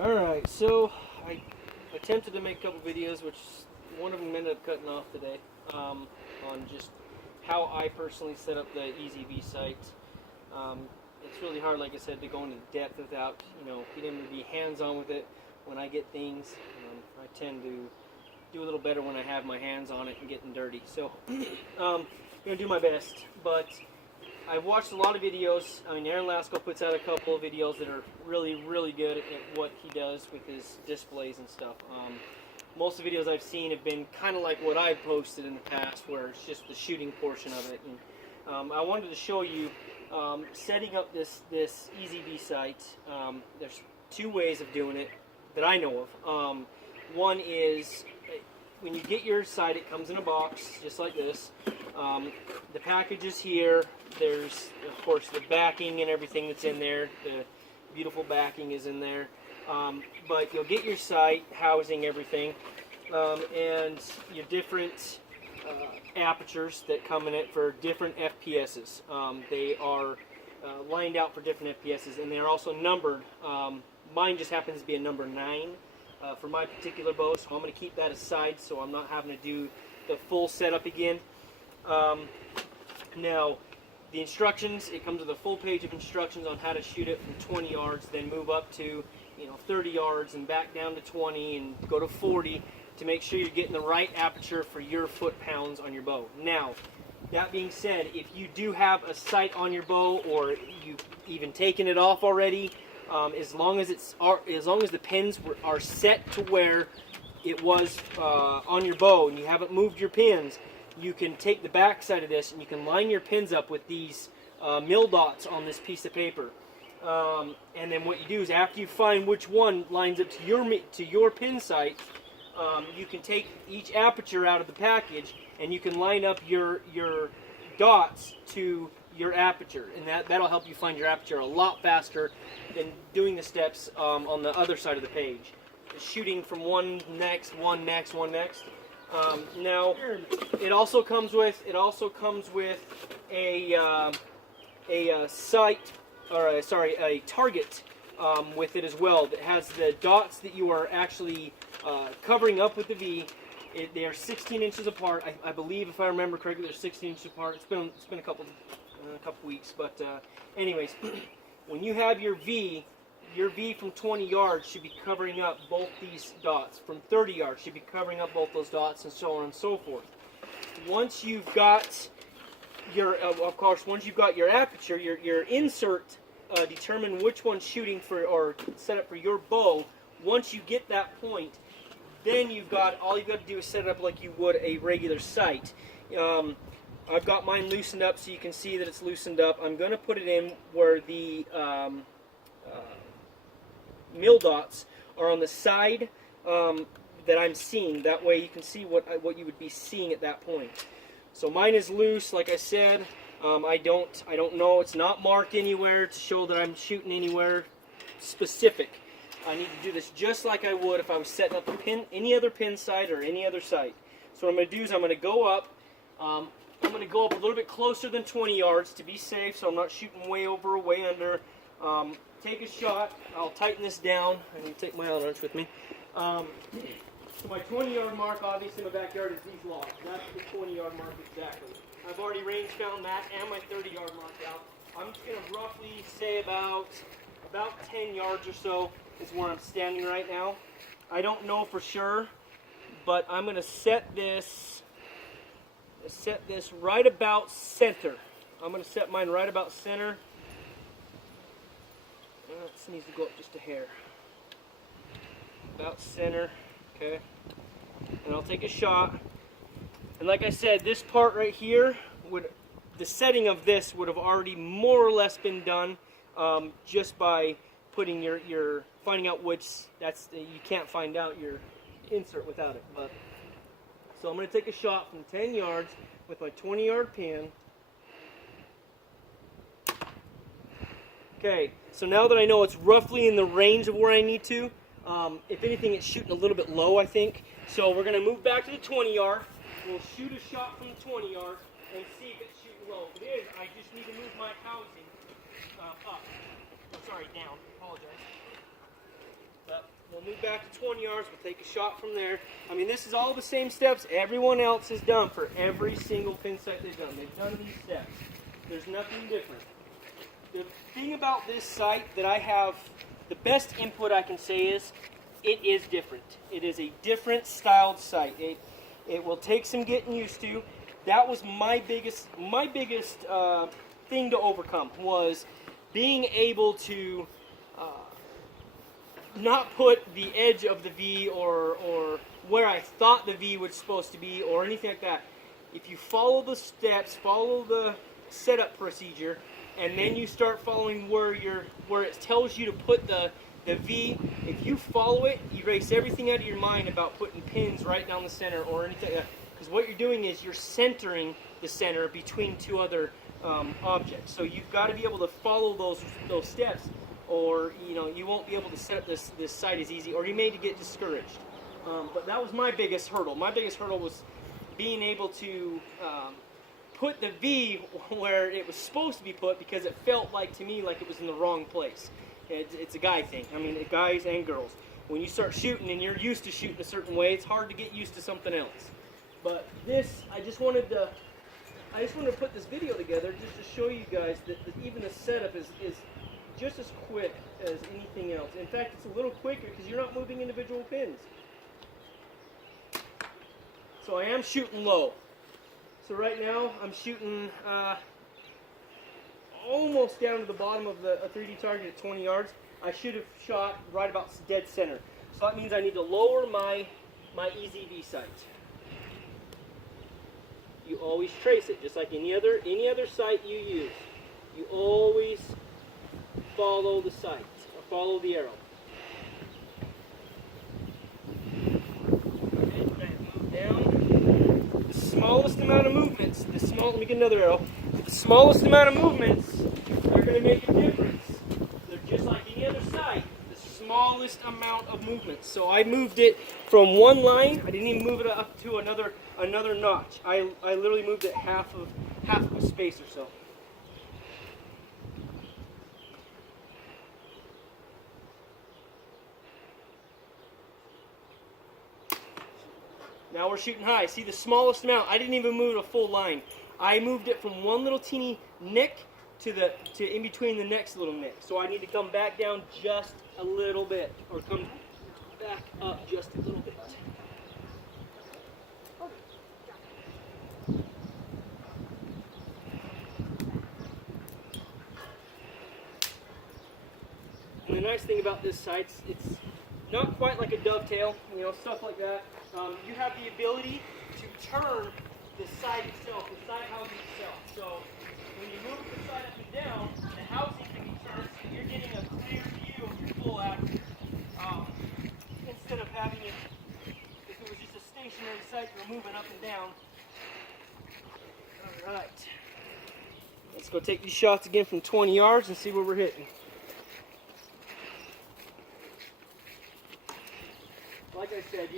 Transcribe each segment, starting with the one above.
Alright, so I attempted to make a couple videos, which one of them ended up cutting off today, on just how I personally set up the EZV site. It's really hard, like I said, to go into depth without, being able to be hands-on with it when I get things. I tend to do a little better when I have my hands on it and getting dirty. So, I'm going to do my best, but I've watched a lot of videos. I mean, Aaron Lasko puts out a couple of videos that are really, really good at what he does with his displays and stuff. Most of the videos I've seen have been kind of like what I've posted in the past, where it's just the shooting portion of it. And I wanted to show you setting up this EZV site. There's two ways of doing it that I know of. One is when you get your site, it comes in a box just like this. The package is here. There's, of course, the backing and everything that's in there. The beautiful backing is in there. But you'll get your site, housing, everything, and your different apertures that come in it for different FPSs. They are lined out for different FPSs, and they're also numbered. Mine just happens to be a number 9 for my particular bow, so I'm going to keep that aside so I'm not having to do the full setup again. Now, the instructions, it comes with a full page of instructions on how to shoot it from 20 yards, then move up to 30 yards and back down to 20 and go to 40 to make sure you're getting the right aperture for your foot-pounds on your bow. Now, that being said, if you do have a sight on your bow, or you've even taken it off already, as long as the pins are set to where it was on your bow and you haven't moved your pins, you can take the back side of this and you can line your pins up with these mil dots on this piece of paper. And then what you do is, after you find which one lines up to your pin sight, you can take each aperture out of the package and you can line up your dots to your aperture, and that'll help you find your aperture a lot faster than doing the steps on the other side of the page, shooting from one next. Now, it also comes with a sight, or a target with it as well, that has the dots that you are actually covering up with the V. They are 16 inches apart. I believe, if I remember correctly, they're 16 inches apart. It's been a couple weeks, but anyways, when you have your V from 20 yards should be covering up both these dots. From 30 yards should be covering up both those dots, and so on and so forth. Once you've got your, once you've got your aperture, your insert, determine which one's shooting for or set up for your bow. Once you get that point, then all you've got to do is set it up like you would a regular sight. I've got mine loosened up so you can see that it's loosened up. I'm going to put it in where the mil dots are on the side that I'm seeing. That way you can see what you would be seeing at that point. So mine is loose, like I said. I don't know. It's not marked anywhere to show that I'm shooting anywhere specific. I need to do this just like I would if I was setting up any other pin sight or any other sight. So what I'm going to do is I'm going to go up. I'm going to go up a little bit closer than 20 yards to be safe, so I'm not shooting way over or way under. Take a shot. I'll tighten this down. I need to take my Allen wrench with me. So my 20-yard mark, obviously, in my backyard is these logs. That's the 20-yard mark exactly. I've already range found that and my 30-yard mark out. I'm just going to roughly say about 10 yards or so is where I'm standing right now. I don't know for sure, but I'm going to set this right about center. I'm going to set mine right about center. This needs to go up just a hair. About center, okay. And I'll take a shot. And like I said, this part right here, the setting of this would have already more or less been done just by putting finding out which, you can't find out your insert without it. But so I'm going to take a shot from 10 yards with my 20-yard pin. Okay, so now that I know it's roughly in the range of where I need to, if anything, it's shooting a little bit low, I think. So we're going to move back to the 20-yard. We'll shoot a shot from the 20 yards and see if it's shooting low. If it is, I just need to move my housing up. Oh, sorry, down. Apologize. Up. We'll move back to 20 yards. We'll take a shot from there. I mean, this is all the same steps everyone else has done for every single pin sight they've done. They've done these steps. There's nothing different. The thing about this sight that I have, the best input I can say is, it is different. It is a different styled sight. It will take some getting used to. That was my biggest thing to overcome, was being able to not put the edge of the V or where I thought the V was supposed to be or anything like that. If you follow the steps, follow the setup procedure, and then you start following where it tells you to put the V, if you follow it, erase everything out of your mind about putting pins right down the center or anything. Because what you're doing is you're centering the center between two other objects. So you've got to be able to follow those steps, or you won't be able to set up this sight as easy, or you may get discouraged. But that was my biggest hurdle. My biggest hurdle was being able to put the V where it was supposed to be put, because it felt like to me like it was in the wrong place. It's a guy thing. I mean, guys and girls. When you start shooting and you're used to shooting a certain way, it's hard to get used to something else. But this, I just wanted to put this video together just to show you guys that even the setup is just as quick as anything else. In fact, it's a little quicker because you're not moving individual pins. So I am shooting low. So right now I'm shooting almost down to the bottom of a 3D target at 20 yards. I should have shot right about dead center. So that means I need to lower my EZV sight. You always trace it, just like any other sight you use. You always follow the sight, or follow the arrow. Okay, move down. The smallest amount of movements, let me get another arrow. The smallest amount of movements are going to make a difference. They're just like any other sight, the smallest amount of movements. So I moved it from one line. I didn't even move it up to another notch. I literally moved it half of a space or so. Now we're shooting high. See, the smallest amount. I didn't even move a full line. I moved it from one little teeny nick to in between the next little nick. So I need to come back down just a little bit, or come back up just a little bit. And the nice thing about this sight, it's not quite like a dovetail, stuff like that. You have the ability to turn the sight itself, the sight housing itself. So when you move the sight up and down, the housing can be turned so you're getting a clear view of your full aperture. Instead of having it, if it was just a stationary sight, you're moving up and down. All right. Let's go take these shots again from 20 yards and see where we're hitting. Like I said,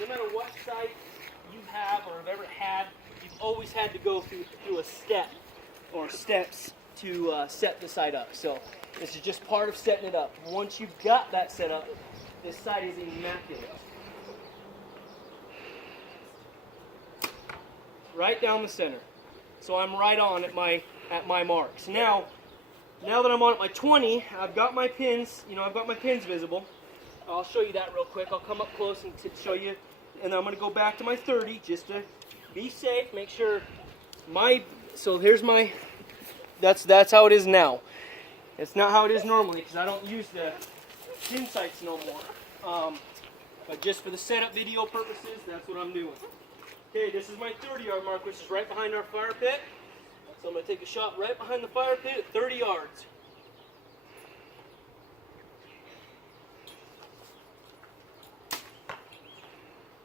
no matter what sight you have or have ever had, you've always had to go through a step or steps to set the sight up. So this is just part of setting it up. Once you've got that set up, this sight is immaculate. Right down the center. So I'm right on at my marks. Now that I'm on at my 20, I've got my pins. I've got my pins visible. I'll show you that real quick. I'll come up close and show you, and then I'm going to go back to my 30 just to be safe. Make sure so here's my. That's how it is now. It's not how it is normally because I don't use the pin sights no more. But just for the setup video purposes, that's what I'm doing. Okay, this is my 30-yard mark, which is right behind our fire pit. So I'm going to take a shot right behind the fire pit at 30 yards.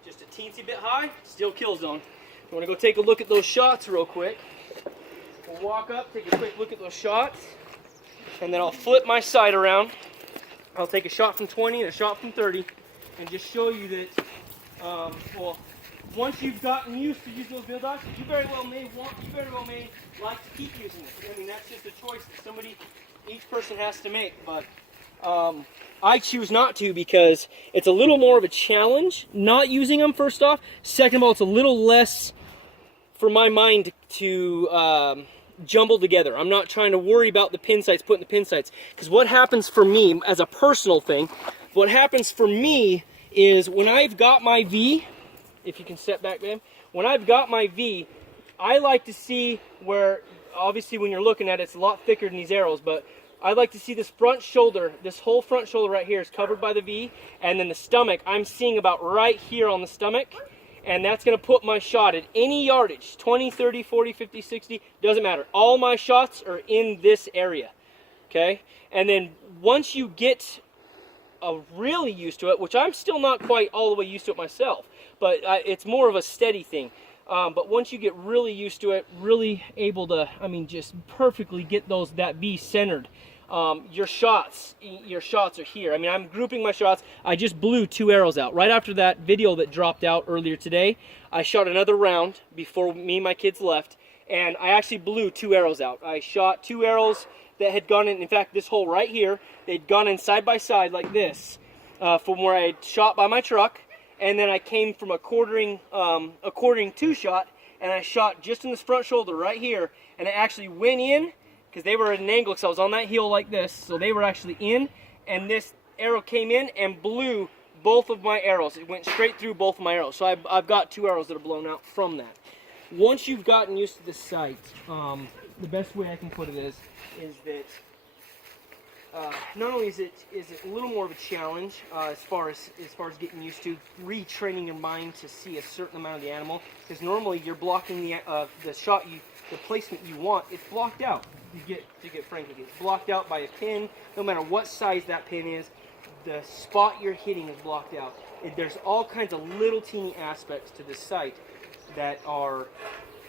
Just a teensy bit high, still kill zone. You want to go take a look at those shots real quick. We'll walk up, take a quick look at those shots, and then I'll flip my sight around. I'll take a shot from 20 and a shot from 30, and just show you that, once you've gotten used to using those bill dots, you very well may like to keep using it. I mean, that's just a choice that each person has to make. But I choose not to because it's a little more of a challenge not using them, first off. Second of all, it's a little less for my mind to jumble together. I'm not trying to worry about the pin sights, putting the pin sights. Because what happens for me, as a personal thing, what happens for me is when I've got my V, if you can step back, babe. When I've got my V, I like to see where, obviously when you're looking at it, it's a lot thicker than these arrows, but I like to see this front shoulder, this whole front shoulder right here is covered by the V, and then the stomach, I'm seeing about right here on the stomach, and that's going to put my shot at any yardage, 20, 30, 40, 50, 60, doesn't matter. All my shots are in this area, okay? And then once you get really used to it, which I'm still not quite all the way used to it myself, but it's more of a steady thing. But once you get really used to it, really able to, I mean, just perfectly get that V centered. Your shots are here. I mean, I'm grouping my shots. I just blew 2 arrows out. Right after that video that dropped out earlier today, I shot another round before me and my kids left, and I actually blew 2 arrows out. I shot 2 arrows that had gone in fact, this hole right here, they'd gone in side by side like this, from where I had shot by my truck, and then I came from a quartering 2 shot, and I shot just in this front shoulder right here, and it actually went in, because they were at an angle, because I was on that hill like this, so they were actually in, and this arrow came in and blew both of my arrows. It went straight through both of my arrows, so I've got 2 arrows that are blown out from that. Once you've gotten used to the sight, the best way I can put it is that not only is it a little more of a challenge as far as getting used to retraining your mind to see a certain amount of the animal, because normally you're blocking the shot the placement you want, it's blocked out. To get frank with you, it's blocked out by a pin. No matter what size that pin is, the spot you're hitting is blocked out. There's all kinds of little teeny aspects to this sight that are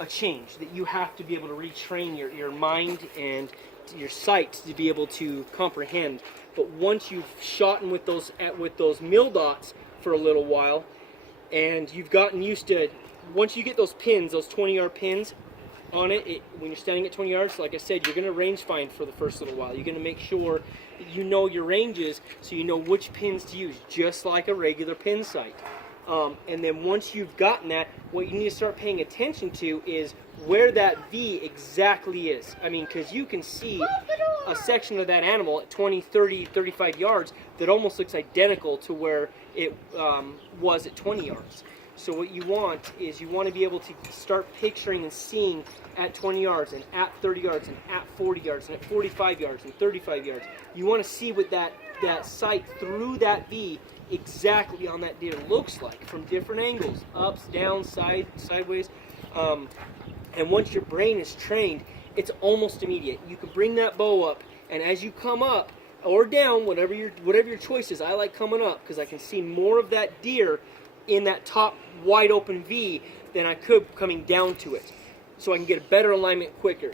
a change, that you have to be able to retrain your mind and your sight to be able to comprehend. But once you've shot with those mil dots for a little while, and you've gotten used to it, once you get those pins, those 20-yard pins on it, when you're standing at 20 yards, like I said, you're going to range find for the first little while. You're going to make sure that you know your ranges, so you know which pins to use, just like a regular pin sight. And then once you've gotten that, what you need to start paying attention to is where that V exactly is. I mean, because you can see a section of that animal at 20, 30, 35 yards that almost looks identical to where it was at 20 yards. So what you want is you want to be able to start picturing and seeing at 20 yards and at 30 yards and at 40 yards and at 45 yards and 35 yards. You want to see what that sight through that V exactly on that deer looks like from different angles, ups, downs, sideways. And once your brain is trained, it's almost immediate. You can bring that bow up, and as you come up or down, whatever your choice is, I like coming up because I can see more of that deer in that top wide open V than I could coming down to it, so I can get a better alignment quicker.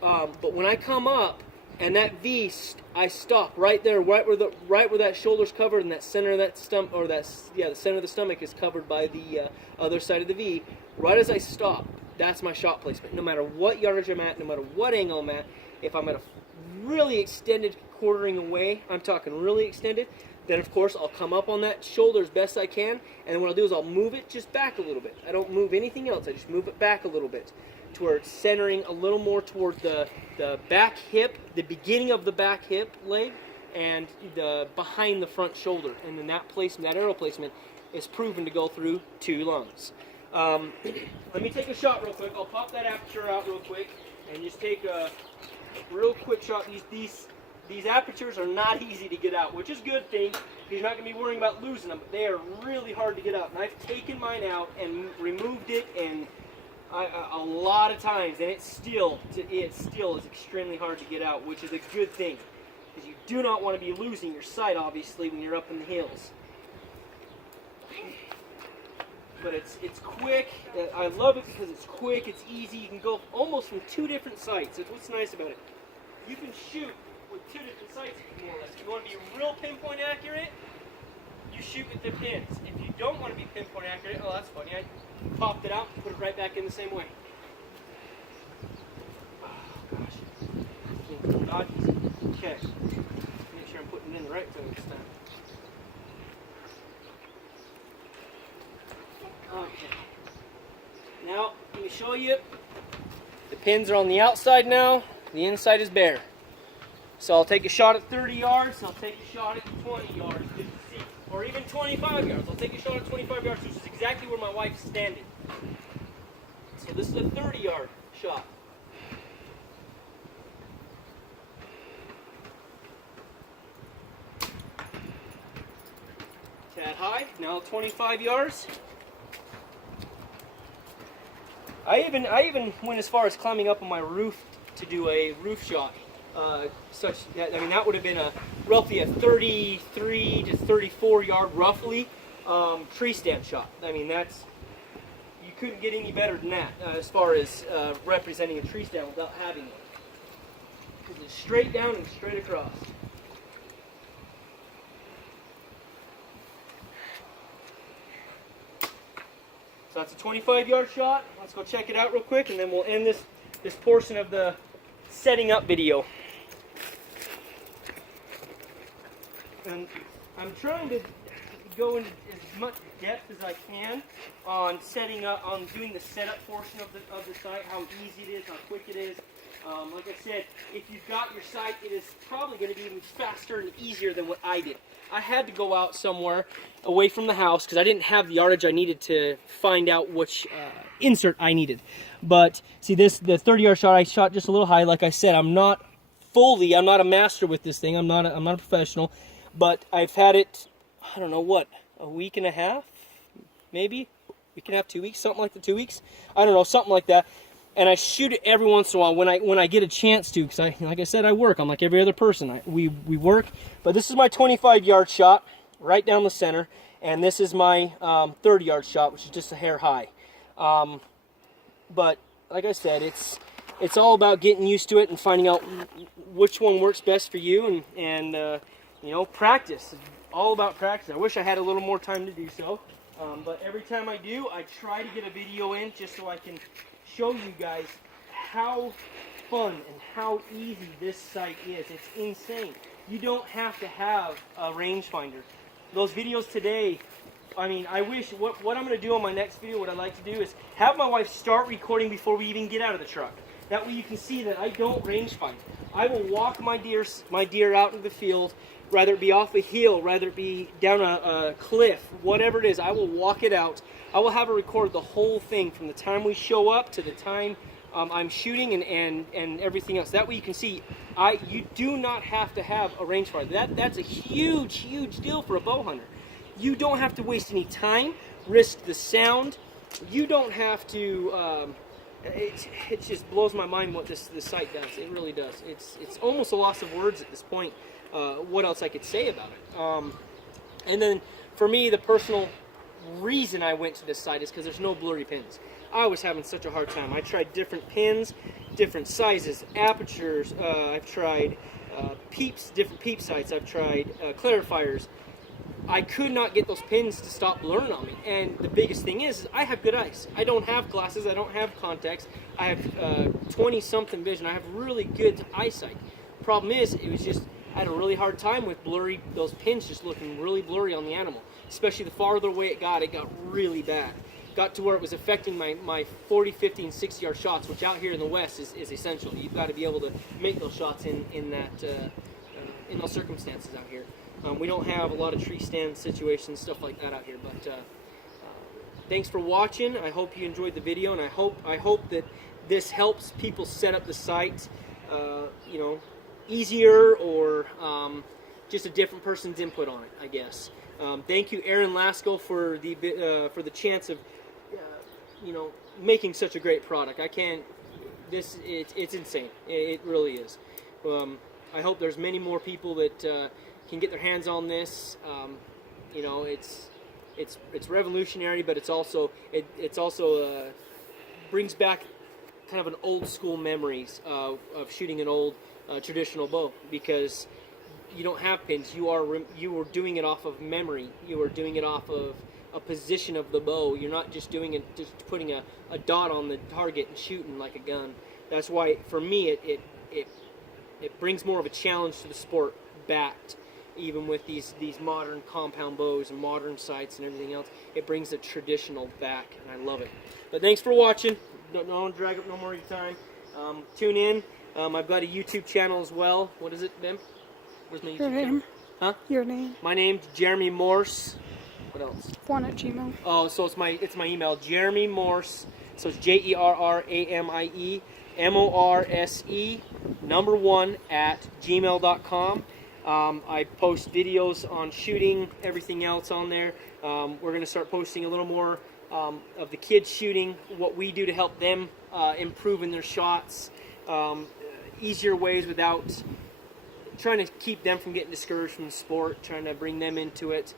But when I come up and that V, I stop right there, right where that shoulder's covered, and that center of that stomach, or the center of the stomach is covered by the other side of the V. Right as I stop, that's my shot placement. No matter what yardage I'm at, no matter what angle I'm at, if I'm at a really extended quartering away, I'm talking really extended, then of course I'll come up on that shoulder as best I can, and what I'll do is I'll move it just back a little bit. I don't move anything else, I just move it back a little bit to where it's centering a little more toward the back hip, the beginning of the back hip leg, and the behind the front shoulder. And then that placement, that arrow placement, is proven to go through 2 lungs. Let me take a shot real quick. I'll pop that aperture out real quick and just take a real quick shot. These apertures are not easy to get out, which is a good thing because you're not going to be worrying about losing them, but they are really hard to get out. And I've taken mine out and removed it and a lot of times, and it still is extremely hard to get out, which is a good thing because you do not want to be losing your sight, obviously, when you're up in the hills. But it's quick. I love it because it's quick, it's easy. You can go almost from 2 different sights. That's what's nice about it. You can shoot with 2 different sights, more or less. If you want to be real pinpoint accurate, you shoot with the pins. If you don't want to be pinpoint accurate, oh, that's funny. I popped it out and put it right back in the same way. Oh, gosh. Okay. Make sure I'm putting putting in the right thing this time. Okay. Now, let me show you. The pins are on the outside now. The inside is bare. So I'll take a shot at 30 yards. I'll take a shot at 20 yards. Or even 25 yards. I'll take a shot at 25 yards, which is exactly where my wife's standing. So this is a 30-yard shot. Tad high. Now 25 yards. I even went as far as climbing up on my roof to do a roof shot. Such that, I mean, that would have been roughly a 33 to 34 yard roughly tree stand shot. I mean, you couldn't get any better than that as far as representing a tree stand without having one. Because it's straight down and straight across. So that's a 25-yard shot. Let's go check it out real quick, and then we'll end this portion of the setting up video. And I'm trying to go into as much depth as I can on setting up, on doing the setup portion of the site, how easy it is, how quick it is. Like I said, if you've got your site, it is probably going to be even faster and easier than what I did. I had to go out somewhere away from the house because I didn't have the yardage I needed to find out which insert I needed. But see, the 30-yard shot, I shot just a little high. Like I said, I'm not a master with this thing. I'm not a professional, but I've had it, I don't know what, a week and a half, maybe week and a half, 2 weeks, something like the 2 weeks. I don't know, something like that. And I shoot it every once in a while when I get a chance to, because like I said, I work. I'm like every other person. We work. But this is my 25-yard shot, right down the center, and this is my 30-yard shot, which is just a hair high. But like I said, it's all about getting used to it and finding out which one works best for you, and you know, practice. All about practice. I wish I had a little more time to do so, but every time I do, I try to get a video in just so I can show you guys how fun and how easy this site is. It's insane. You don't have to have a rangefinder. Those videos today, I mean, I wish, what I'm going to do on my next video, what I'd like to do is have my wife start recording before we even get out of the truck. That way you can see that I don't rangefind. I will walk my deer out into the field, rather it be off a hill, rather it be down a cliff, whatever it is, I will walk it out. I will have her record the whole thing from the time we show up to the time I'm shooting and everything else. That way you can see, you do not have to have a rangefinder. That's a huge, huge deal for a bow hunter. You don't have to waste any time, risk the sound. You don't have to, it just blows my mind what this site does. It really does. It's almost a loss of words at this point, what else I could say about it. And then for me, the personal reason I went to this site is because there's no blurry pins. I was having such a hard time. I tried different pins, different sizes, apertures. I've tried different peep sights. I've tried clarifiers. I could not get those pins to stop blurring on me. And the biggest thing is I have good eyes. I don't have glasses. I don't have contacts. I have 20-something vision. I have really good eyesight. Problem is, it was just, I had a really hard time with those pins just looking really blurry on the animal. Especially the farther away it got really bad. Got to where it was affecting my 40, 50, and 60-yard shots, which out here in the West is essential. You've got to be able to make those shots in those circumstances out here. We don't have a lot of tree stand situations, stuff like that out here. But thanks for watching. I hope you enjoyed the video, and I hope that this helps people set up the site, you know, easier, or just a different person's input on it, I guess. Thank you, Aaron Lasko, for the chance of you know, making such a great product. I can't. It's insane. It really is. I hope there's many more people that can get their hands on this. You know, it's revolutionary, but it's also brings back kind of an old school memories of shooting an old traditional bow, because you don't have pins. You are doing it off of memory. You are doing it off of a position of the bow. You're not just doing it, just putting a dot on the target and shooting like a gun. That's why, for me, it brings more of a challenge to the sport back. even with these modern compound bows and modern sights and everything else. It brings the traditional back, and I love it. But thanks for watching. Don't want to drag up no more of your time. Tune in. I've got a YouTube channel as well. What is it, Bim? Where's my YouTube channel? Huh? Your name. My name's Jeremy Morse. What else? 1@gmail. Oh, so it's my email, Jeremy Morse. So it's JERRAMIE MORSE1 I post videos on shooting, everything else on there. We're going to start posting a little more of the kids shooting, what we do to help them improve in their shots, easier ways without trying to keep them from getting discouraged from the sport, trying to bring them into it.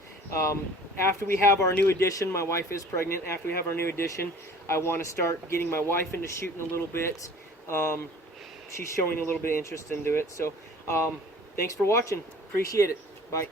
After we have our new edition, my wife is pregnant, after we have our new edition, I want to start getting my wife into shooting a little bit. She's showing a little bit of interest into it. So thanks for watching. Appreciate it. Bye.